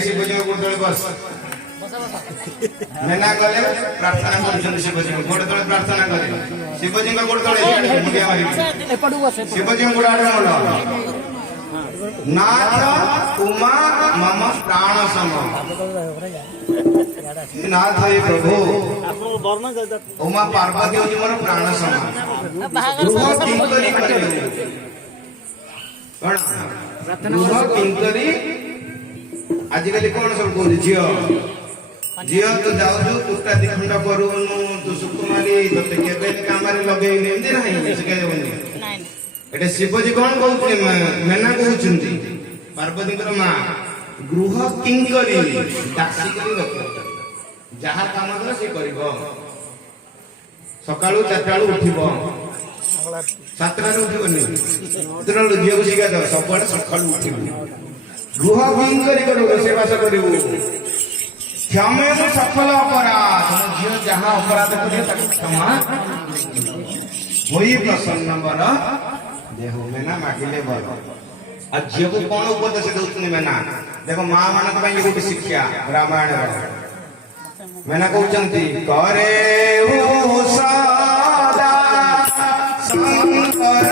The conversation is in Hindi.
शिवजी गोड़ तले बस मेना गले प्रार्थना कर शिवजी गोड़ तले प्रार्थना करे शिवजी गोड़ तले शिवजी गोड़ आड़े नाथ उमा मम प्राण सम नाथ हे प्रभु उमा पार्वती होची मोर प्राण सम गृह किंकरी करियो गृह किंकरी आजिकल कौन सब कहूँ झील झील तू जाऊ कुटा दिखंड करू तू सुकुमारी ते केबे कामरे लगे एमती नहीं शिखाइबनी एटा शिवजी कौन कहते मेना कहते पार्वती माँ गृह किंकरी दासी करी रख जहाँ काम कर सी कर सका 4टा उठब 7टा उठबनी झील को शिखा दे सब सका उठब गृह किंकरी कर रोषेबास करू क्षमे सफल अपराध झील जहाँ अपराध करे क्षमा होई प्रसन्न बर देह मेना मागिले बल आ झील को कौन उपदेश दौन मेना देखो माँ मान गोटे शिक्षा रामायण मेना कहते करे सदा शंकर